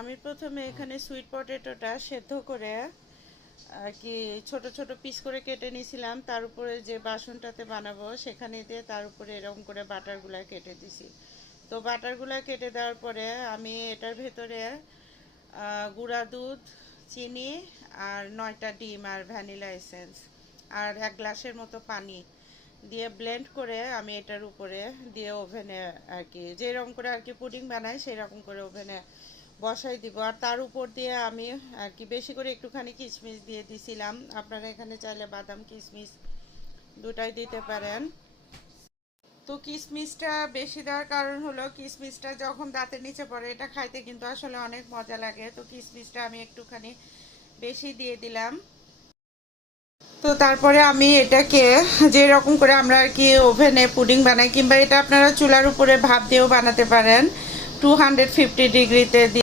আমি প্রথমে এখানে সুইট পটেটোটা সেদ্ধ করে আর কি ছোট ছোট পিস করে কেটে নিয়েছিলাম। তার উপরে যে বাসনটাতে বানাবো সেখানে দিয়ে তার উপরে এরকম করে বাটারগুলা কেটে দিছি। তো বাটারগুলা কেটে দেওয়ার পরে আমি এটার ভেতরে গুঁড়া দুধ, চিনি আর 9টা ডিম আর ভ্যানিলা এসেন্স আর 1 গ্লাসের মতো পানি দিয়ে ব্লেন্ড করে আমি এটার উপরে দিয়ে ওভেনে আর কি যেরকম করে আর কি পুডিং বানাই সেই রকম করে ওভেনে বসাই দিব। আর তার উপর দিয়ে আমি আর কি বেশি করে একটুখানি কিশমিশ দিয়ে দিছিলাম। আপনারা এখানে চাইলে বাদাম কিশমিশ দুটাই দিতে পারেন। তো কিশমিশটা বেশি দেওয়ার কারণ হলো কিশমিশটা যখন দাঁতের নিচে পড়ে এটা খাইতে কিন্তু আসলে অনেক মজা লাগে। তো কিশমিশটা আমি একটুখানি বেশি দিয়ে দিলাম। তো তারপরে আমি এটাকে যেরকম করে আমরা আর কি ওভেনে পুডিং বানাই, কিংবা এটা আপনারা চুলার উপরে ভাপ দিয়েও বানাতে পারেন 250 ডিগ্রিতে।